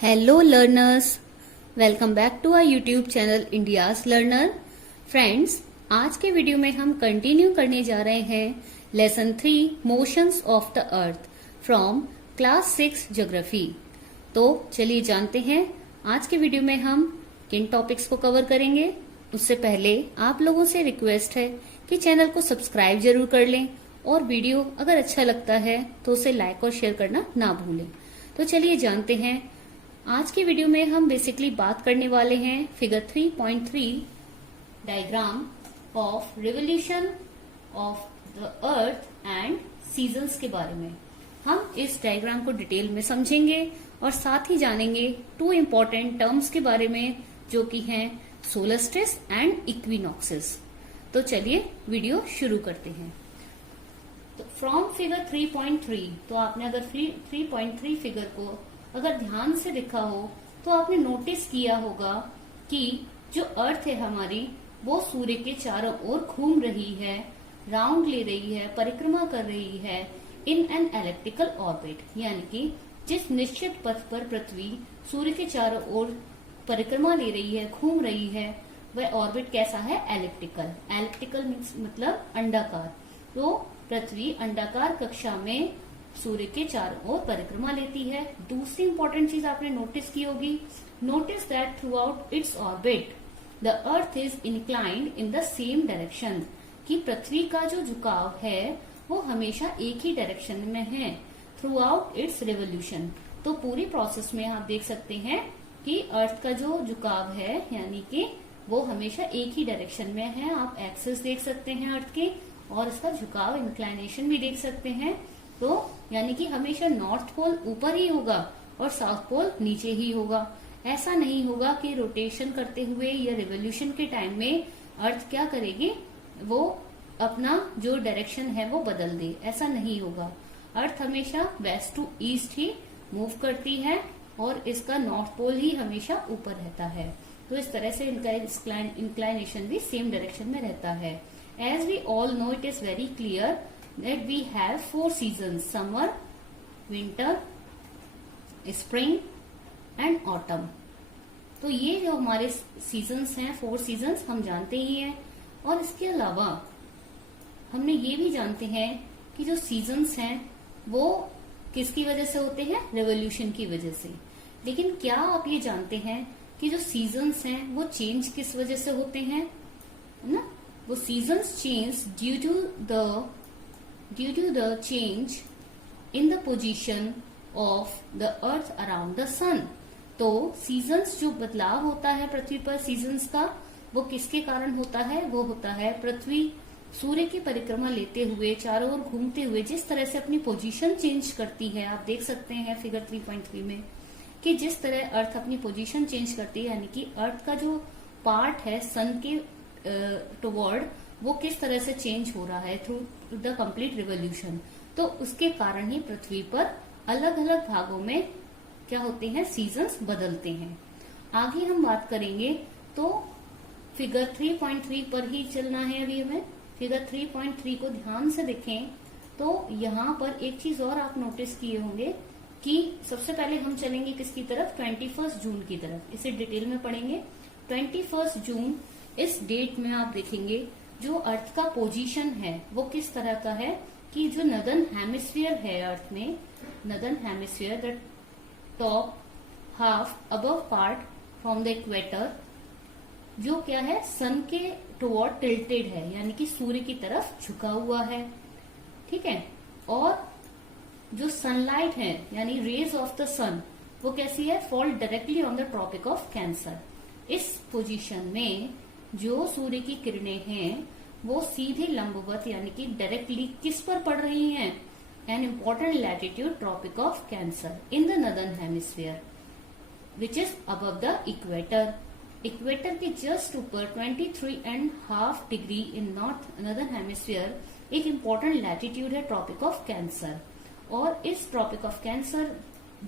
Hello learners, welcome back to our YouTube channel India's Learner. Friends, आज के video में हम कंटिन्यू करने जा रहे हैं lesson 3 motions of the earth from class 6 geography. तो चलिए जानते हैं आज के वीडियो में हम किन टॉपिक्स को कवर करेंगे। उससे पहले आप लोगों से रिक्वेस्ट है कि चैनल को सब्सक्राइब जरूर कर लें और वीडियो अगर अच्छा लगता है तो उसे लाइक और शेयर करना ना भूलें। तो चलिए जानते हैं आज की वीडियो में हम बेसिकली बात करने वाले हैं figure 3.3 diagram of revolution of the earth and seasons के बारे में। हम इस डायग्राम को डिटेल में समझेंगे और साथ ही जानेंगे 2 इम्पोर्टेंट टर्म्स के बारे में जो कि हैं सोलस्टिस एंड इक्विनॉक्सेस। तो चलिए वीडियो शुरू करते हैं। तो फ्रॉम फिगर 3.3, तो आपने अगर 3.3 फिगर को अगर ध्यान से देखा हो तो आपने नोटिस किया होगा कि जो अर्थ है हमारी वो सूर्य के चारों ओर घूम रही है, राउंड ले रही है, परिक्रमा कर रही है इन एन एलिप्टिकल ऑर्बिट, यानी कि जिस निश्चित पथ पर पृथ्वी सूर्य के चारों ओर परिक्रमा ले रही है, घूम रही है, वह ऑर्बिट कैसा है? एलिप्टिकल। एलिप्टिकल मतलब अंडाकार। तो पृथ्वी अंडाकार कक्षा में सूर्य के चारों ओर परिक्रमा लेती है। दूसरी इंपॉर्टेंट चीज आपने नोटिस की होगी, notice that through out its orbit the earth is inclined in the same direction, कि पृथ्वी का जो झुकाव है वो हमेशा एक ही डायरेक्शन में है थ्रू आउट इट्स रिवोल्यूशन। तो पूरी प्रोसेस में आप देख सकते हैं कि अर्थ का जो झुकाव है यानी कि वो हमेशा एक ही डायरेक्शन में है। आप एक्सिस देख सकते हैं अर्थ के और इसका झुकाव इंक्लाइनेशन भी देख सकते हैं। तो यानी कि हमेशा नॉर्थ पोल ऊपर ही होगा और साउथ पोल नीचे ही होगा। ऐसा नहीं होगा कि रोटेशन करते हुए या रिवोल्यूशन के टाइम में अर्थ क्या करेगी, वो अपना जो डायरेक्शन है वो बदल दे, ऐसा नहीं होगा। अर्थ हमेशा वेस्ट टू ईस्ट ही मूव करती है और इसका नॉर्थ पोल ही हमेशा ऊपर रहता है। तो इस तरह से इनका इंक्लाइनेशन भी सेम डायरेक्शन में रहता है। As we all know, it is very clear that we have 4 seasons: summer, winter, spring and autumn। तो ये जो हमारे सीजन्स हैं, 4 सीजन्स हम जानते ही हैं। और इसके अलावा हमने ये भी जानते हैं कि जो सीजन्स हैं वो किसकी वजह से होते हैं? रेवोल्यूशन की वजह से। लेकिन क्या आप ये जानते हैं कि जो सीजन्स हैं वो चेंज किस वजह से होते हैं? है ना, वो seasons change due to the change in the position of the earth around the sun। तो सीजन्स जो बदलाव होता है पृथ्वी पर सीजन्स का, वो किसके कारण होता है? वो होता है पृथ्वी सूर्य की परिक्रमा लेते हुए चारों ओर घूमते हुए जिस तरह से अपनी पोजीशन चेंज करती है। आप देख सकते हैं फिगर 3.3 में कि जिस तरह अर्थ अपनी पोजीशन चेंज करती है, यानी कि अर्थ का जो पार्ट है सन के टुवर्ड, वो किस तरह से चेंज हो रहा है थ्रू द कंप्लीट रिवोल्यूशन। तो उसके कारण ही पृथ्वी पर अलग अलग भागों में क्या होते हैं? सीजन्स बदलते हैं। आगे हम बात करेंगे तो फिगर 3.3 पर ही चलना है अभी हमें। फिगर 3.3 को ध्यान से देखें तो यहाँ पर एक चीज और आप नोटिस किए होंगे कि सबसे पहले हम चलेंगे किसकी तरफ? 21 जून की तरफ। इसे डिटेल में पढ़ेंगे। 21 जून इस डेट में आप देखेंगे जो अर्थ का पोजीशन है वो किस तरह का है कि जो नदर्न हेमिस्फीयर है अर्थ में, northern hemisphere the top half above part from the equator, जो क्या है सन के टुवर्ड टिल्टेड है, यानी कि सूर्य की तरफ झुका हुआ है। ठीक है। और जो सनलाइट है यानी रेज ऑफ द सन वो कैसी है? Fall directly on the Tropic of Cancer. इस पोजीशन में जो सूर्य की किरणें हैं वो सीधे लंबवत यानी कि डायरेक्टली किस पर पड़ रही हैं? An important latitude Tropic of cancer in the northern hemisphere which is above the equator. Equator के जस्ट ऊपर 23.5 डिग्री इन नदर्न हेमिस्फीयर एक इम्पोर्टेंट लैटिट्यूड है ट्रॉपिक ऑफ कैंसर। और इस ट्रॉपिक ऑफ कैंसर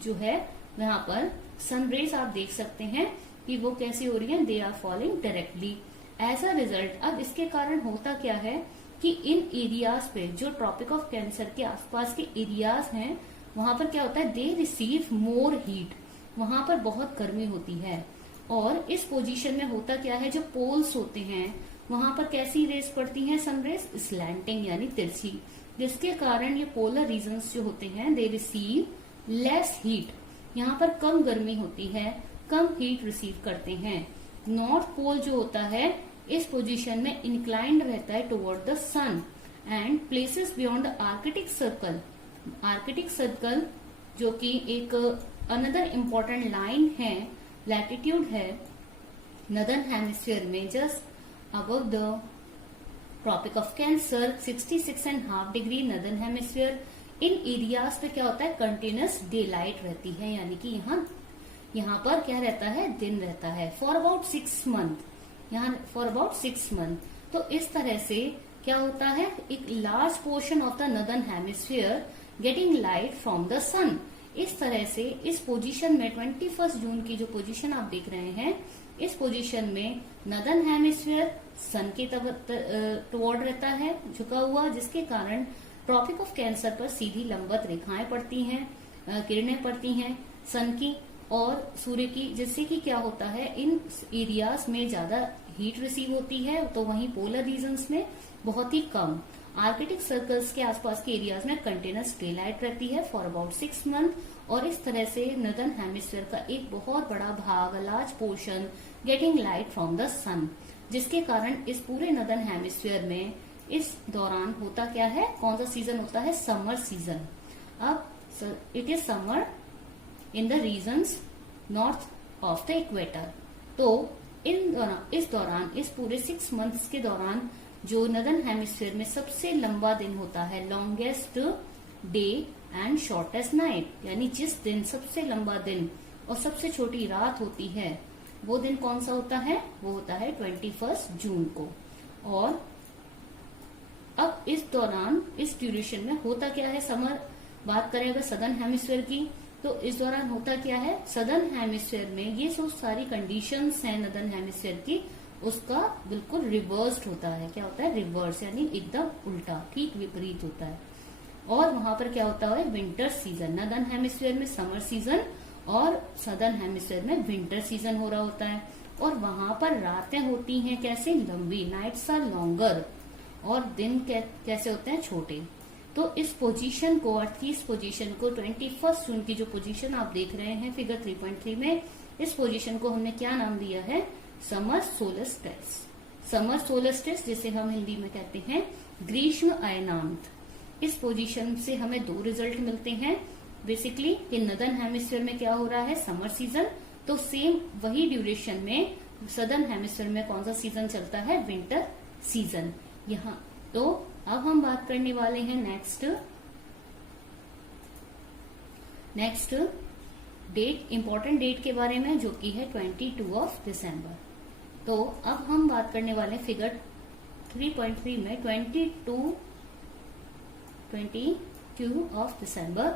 जो है वहां पर सनरेज आप देख सकते हैं कि वो कैसी हो रही है? They are falling directly. As a result अब इसके कारण होता क्या है कि इन एरियाज पे जो ट्रॉपिक ऑफ कैंसर के आसपास के एरियाज हैं वहां पर क्या होता है? दे रिसीव मोर हीट, वहां पर बहुत गर्मी होती है। और इस पोजीशन में होता क्या है, जो पोल्स होते हैं वहां पर कैसी रेस पड़ती हैं, सनरेज स्लैंटिंग यानी तिरछी, जिसके कारण ये पोलर रीजन्स जो होते हैं दे रिसीव लेस हीट, यहाँ पर कम गर्मी होती है, कम हीट रिसीव करते हैं। नॉर्थ पोल जो होता है इस पोजीशन में इंक्लाइंड रहता है toward the sun and places beyond the Arctic Circle. Arctic Circle जो कि एक अनदर इम्पोर्टेंट लाइन है, लैटिट्यूड है नदर्न हेमिस्फीयर में, just above the Tropic of Cancer 66.5 degree northern hemisphere. In areas पे क्या होता है, कंटिन्यूस डे लाइट रहती है, यानी कि यहाँ पर क्या रहता है, दिन रहता है फॉर अबाउट 6 मंथ, यहाँ फॉर अबाउट 6 मंथ। तो इस तरह से क्या होता है, एक large portion of the northern hemisphere getting light from the sun. इस तरह से इस पोजीशन में 21 जून की जो पोजीशन आप देख रहे हैं, इस पोजीशन में नदर्न हेमिस्फीयर सन के टुवर्ड रहता है झुका हुआ, जिसके कारण ट्रॉपिक ऑफ कैंसर पर सीधी लंबवत रेखाएं पड़ती हैं, किरणें पड़ती हैं सन की और सूर्य की, जिससे कि क्या होता है, इन एरियाज में ज्यादा हीट रिसीव होती है, तो वहीं पोलर रीजन्स में बहुत ही कम। आर्कटिक सर्कल्स के आसपास के एरियाज में कंटिन्यूस डे लाइट रहती है फॉर अबाउट 6 मंथ, और इस तरह से नदर्न हेमिस्फीयर का एक बहुत बड़ा भाग, large portion getting light from the sun, जिसके कारण इस पूरे नदर्न हेमिस्फीयर में इस दौरान होता क्या है, कौन सा सीजन होता है, समर सीजन। अब it is summer in the regions north of the equator. तो इस दौरान इस पूरे 6 मंथ्स के दौरान जो नदर्न हेमिस्फीयर में सबसे लंबा दिन होता है, longest day and shortest night, यानी जिस दिन सबसे लंबा दिन और सबसे छोटी रात होती है, वो दिन कौन सा होता है, वो होता है 21 जून को। और अब इस दौरान इस ड्यूरेशन में होता क्या है, समर बात करें अगर सदर्न हेमिस्फीयर की, तो इस दौरान होता क्या है, सदर्न हेमिस्फीयर में ये जो सारी कंडीशंस हैं नदर्न हेमिस्फीयर की, उसका बिल्कुल रिवर्स्ड होता है। क्या होता है, रिवर्स, यानी एकदम उल्टा, ठीक विपरीत होता है। और वहां पर क्या होता है, विंटर सीजन, नदर्न हेमिस्फीयर में समर सीजन और सदर्न हेमिस्फीयर में विंटर सीजन हो रहा होता है। और वहां पर रातें होती हैं कैसे, लंबी, नाइट्स आर लॉन्गर, और दिन कैसे होते हैं, छोटे। तो इस पोजीशन को, अर्थ की इस पोजीशन को 21 जून की जो पोजीशन आप देख रहे हैं फिगर 3.3 में, इस पोजीशन को हमने क्या नाम दिया है, समर सोलस्टिस। समर सोलस्टिस जिसे हम हिंदी में कहते हैं ग्रीष्म अयनांत। इस पोजीशन से हमें 2 रिजल्ट मिलते हैं बेसिकली, कि नदर्न हेमिस्फीयर में क्या हो रहा है, समर सीजन, तो सेम वही ड्यूरेशन में सदर्न हेमिस्फीयर में कौन सा सीजन चलता है, विंटर सीजन। यहाँ तो अब हम बात करने वाले हैं नेक्स्ट डेट, इंपॉर्टेंट डेट के बारे में, जो कि है 22 ऑफ दिसंबर। तो अब हम बात करने वाले हैं फिगर 3.3 में 22 ऑफ दिसंबर।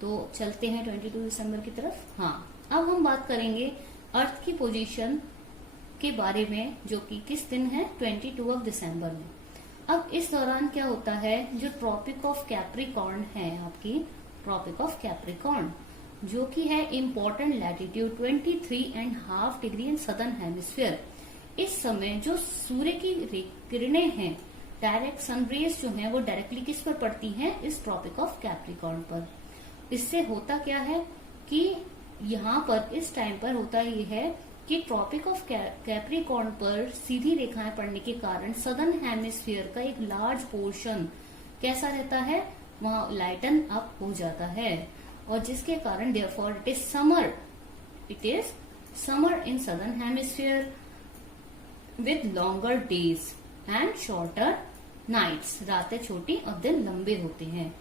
तो चलते हैं 22 दिसंबर की तरफ। हाँ, अब हम बात करेंगे अर्थ की पोजीशन के बारे में, जो कि किस दिन है, 22 ऑफ दिसंबर में। अब इस दौरान क्या होता है, जो ट्रॉपिक ऑफ कैप्रिकॉर्न है, आपकी ट्रॉपिक ऑफ कैप्रिकॉर्न, जो कि है इम्पोर्टेंट लैटिट्यूड 23.5 डिग्री इन सदर्न हेमिस्फीयर। इस समय जो सूर्य की किरणें हैं, डायरेक्ट सनरेज जो हैं, वो डायरेक्टली किस पर पड़ती हैं, इस ट्रॉपिक ऑफ कैप्रिकॉर्न पर। इससे होता क्या है कि यहाँ पर इस टाइम पर होता ये है कि ट्रॉपिक ऑफ कैप्रिकॉर्न पर सीधी रेखाएं पड़ने के कारण सदर्न हेमिस्फीयर का एक लार्ज पोर्शन कैसा रहता है, वहां लाइटन अप हो जाता है, और जिसके कारण therefore it is summer in southern hemisphere with longer days and shorter nights. रातें छोटी और दिन लंबे होते हैं।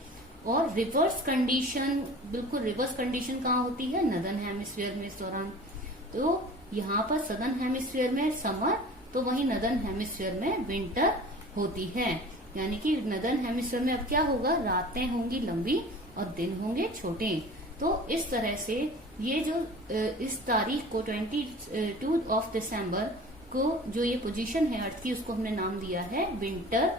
और रिवर्स कंडीशन, बिल्कुल रिवर्स कंडीशन कहाँ होती है, नदर्न हेमिस्फीयर में इस दौरान। तो यहाँ पर सदर्न हेमिस्फीयर में समर, तो वहीं नदर्न हेमिस्फीयर में विंटर होती है। यानी कि नदर्न हेमिस्फीयर में अब क्या होगा, रातें होंगी लंबी और दिन होंगे छोटे। तो इस तरह से ये जो इस तारीख को 22 ऑफ दिसंबर को जो ये पोजीशन है अर्थ की, उसको हमने नाम दिया है विंटर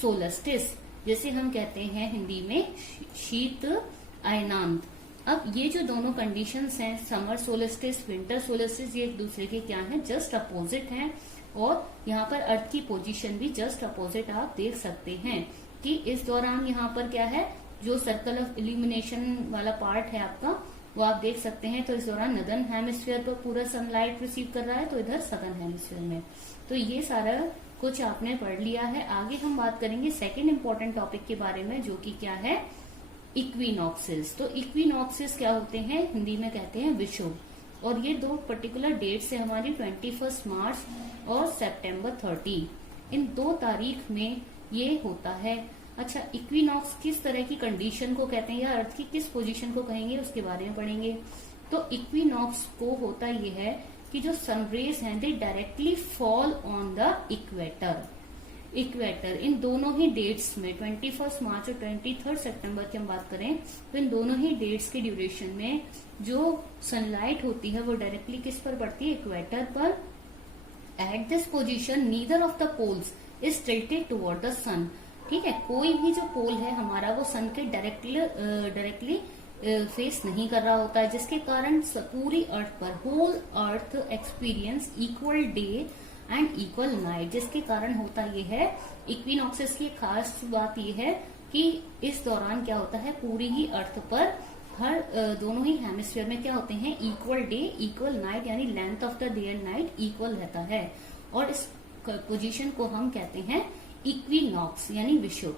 सोलस्टिस, जैसे हम कहते हैं हिंदी में शीत अयनांत। अब ये जो दोनों कंडीशंस हैं, समर सोलस्टिस, विंटर सोलस्टिस, ये एक दूसरे के क्या हैं, जस्ट अपोजिट हैं। और यहाँ पर अर्थ की पोजीशन भी जस्ट अपोजिट आप देख सकते हैं कि इस दौरान यहाँ पर क्या है, जो सर्कल ऑफ इल्यूमिनेशन वाला पार्ट है आपका, वो आप देख सकते हैं। तो इस दौरान नदर्न हेमिस्फीयर पर पूरा सनलाइट रिसीव कर रहा है, तो इधर सदर्न हेमिस्फीयर में। तो ये सारा कुछ आपने पढ़ लिया है। आगे हम बात करेंगे सेकेंड इंपॉर्टेंट टॉपिक के बारे में, जो कि क्या है, इक्विनॉक्सेस। तो इक्विनॉक्सेस क्या होते हैं, हिंदी में कहते हैं विषुव। और ये दो पर्टिकुलर डेट्स है हमारी, 21 मार्च और सितंबर 30। इन 2 तारीख में ये होता है। अच्छा, इक्विनॉक्स किस तरह की कंडीशन को कहते हैं या अर्थ की किस पोजीशन को कहेंगे, उसके बारे में पढ़ेंगे। तो इक्विनॉक्स को होता ये है कि जो सनरेज हैं they directly fall on the equator. Equator इन दोनों ही डेट्स में, 21 मार्च और 23 सितंबर की हम बात करें तो इन दोनों ही डेट्स के ड्यूरेशन में जो सनलाइट होती है वो डायरेक्टली किस पर पड़ती है, इक्वेटर पर। At this position neither of the poles is tilted toward the sun. ठीक है, कोई भी जो पोल है हमारा वो सन के डायरेक्टली फेस नहीं कर रहा होता है, जिसके कारण पूरी अर्थ पर, whole earth experience equal day and equal night. जिसके कारण होता ये है, इक्विनॉक्सेस की खास बात ये है कि इस दौरान क्या होता है, पूरी ही अर्थ पर हर दोनों ही हेमिस्फीयर में क्या होते हैं, इक्वल डे इक्वल नाइट, यानी length of the day and night equal रहता है। और इस पोजीशन को हम कहते हैं इक्विनॉक्स यानी विषुव।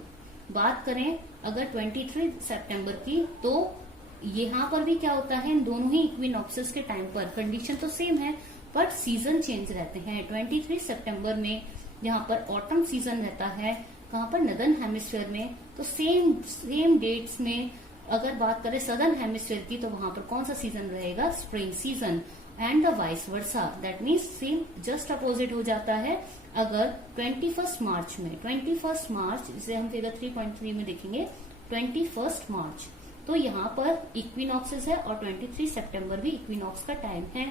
बात करें अगर 23 सितंबर की, तो यहाँ पर भी क्या होता है, इन दोनों ही इक्विनॉक्सेस के टाइम पर कंडीशन तो सेम है पर सीजन चेंज रहते हैं। 23 सितंबर में यहाँ पर ऑटम सीजन रहता है, कहाँ पर, नदर्न हेमिस्फीयर में। तो सेम डेट्स में अगर बात करें सदर्न हेमिस्फीयर की, तो वहां पर कौन सा सीजन रहेगा, spring season. And the vice versa, that means same just opposite हो जाता है। अगर 21 मार्च में, 21 मार्च इसे हम फिगर 3.3 में देखेंगे, 21 मार्च तो यहाँ पर इक्विनॉक्सेस है और 23 सितंबर भी इक्विनॉक्स का टाइम है।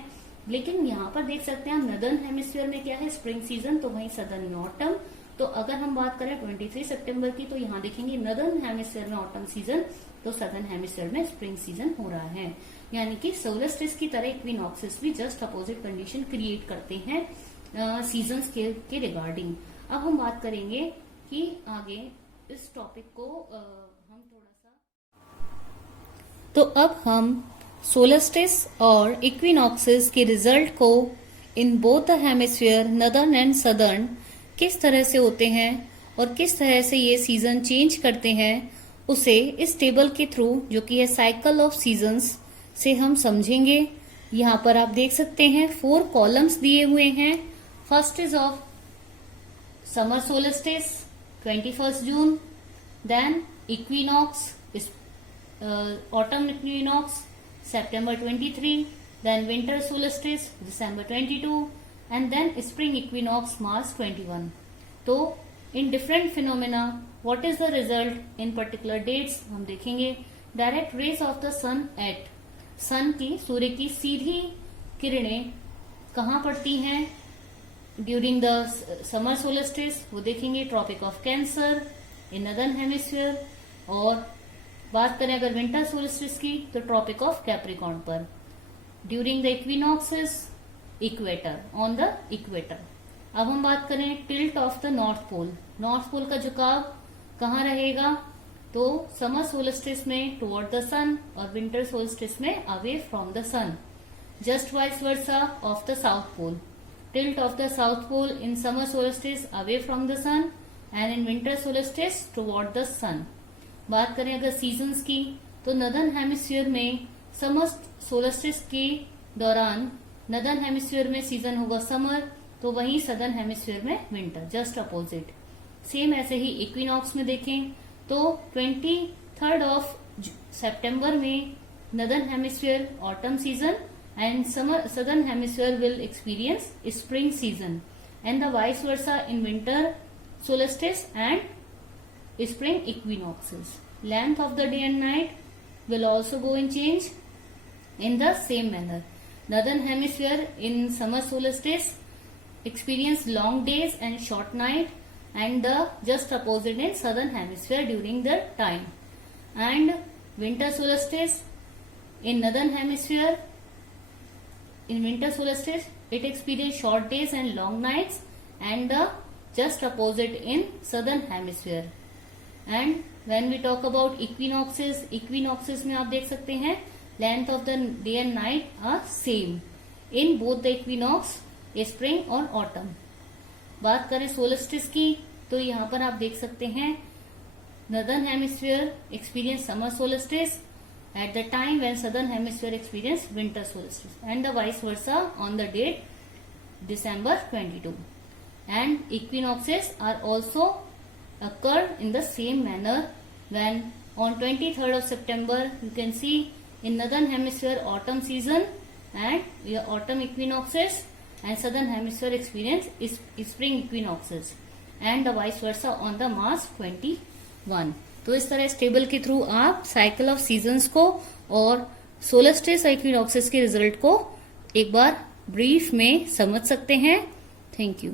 लेकिन यहाँ पर देख सकते हैं हम, नदर्न हेमिस्फीयर में क्या है, स्प्रिंग सीजन, तो वहीं सदर्न में ऑटम। तो अगर हम बात करें 23 सितंबर की, तो यहाँ देखेंगे नदर्न हेमिस्फीयर में ऑटम सीजन, तो सदर्न हेमिस्फीयर में स्प्रिंग सीजन हो रहा है। यानी कि सोलस्टिस की तरह इक्विनॉक्सेस भी जस्ट अपोजिट कंडीशन क्रिएट करते हैं सीजन्स के रिगार्डिंग। अब हम बात करेंगे कि आगे इस टॉपिक को हम थोड़ा सा, तो अब हम सोलस्टिस और इक्विनॉक्सेस के रिजल्ट को in both the hemisphere northern and southern किस तरह से होते हैं और किस तरह से ये सीजन चेंज करते हैं, उसे इस टेबल के थ्रू, जो कि है साइकिल ऑफ सीजन्स, से हम समझेंगे। यहाँ पर आप देख सकते हैं 4 कॉलम्स दिए हुए हैं। First is of summer solstice 21 June, then equinox autumn equinox September 23, then winter solstice December 22, and then spring equinox March 21. तो in different phenomena what is the result in particular dates हम देखेंगे। Direct rays of the sun at, sun की, सूर्य की सीधी किरणें कहाँ पड़ती हैं ड्यूरिंग द समर सोलस्टिस, वो देखेंगे tropic of cancer in northern hemisphere. और बात करें अगर विंटर सोल्स्टिस की, तो ट्रॉपिक ऑफ कैप्रिकॉर्न पर। During the equinoxes, equator, on the equator. अब हम बात करें tilt of the north pole, north pole का झुकाव कहाँ रहेगा, तो समर सोल्स्टिस में टुवर्ड द सन और विंटर सोल्स्टिस में away from the sun. Just vice versa of the south pole, tilt of the south pole in summer solstice away from the sun and in winter solstice toward the sun. बात करें अगर seasons की, तो northern hemisphere में summer solstice के दौरान northern hemisphere में season होगा समर, तो वहीं सदर्न हेमिस्फीयर में विंटर, जस्ट अपोजिट। सेम ऐसे ही इक्विनॉक्स में देखें तो 23 ऑफ सितंबर में northern hemisphere autumn season and southern hemisphere will experience spring season, and the vice versa in winter solstice and spring equinoxes. Length of the day and night will also go in change in the same manner. Northern hemisphere in summer solstice experience long days and short night, and the just opposite in southern hemisphere during the time. And winter solstice In northern hemisphere, in winter solstice, it experience short days and long nights, and the just opposite in southern hemisphere. And when we talk about equinoxes, equinoxes में आप देख सकते हैं length of the day and night are same in both the equinox, spring और autumn. बात करें सोलस्टिस की तो यहाँ पर आप देख सकते हैं northern hemisphere experience summer solstice at the time when southern hemisphere experience winter solstice, and the vice versa on the date December 22. And equinoxes are also occur in the same manner when on 23rd of September you can see in northern hemisphere autumn season and your autumn equinoxes, and southern hemisphere experience is spring equinoxes, and the vice versa on the March 21. तो इस तरह इस table के through आप cycle of seasons को और सोलस्टिस equinoxes के result को एक बार ब्रीफ में समझ सकते हैं. Thank you.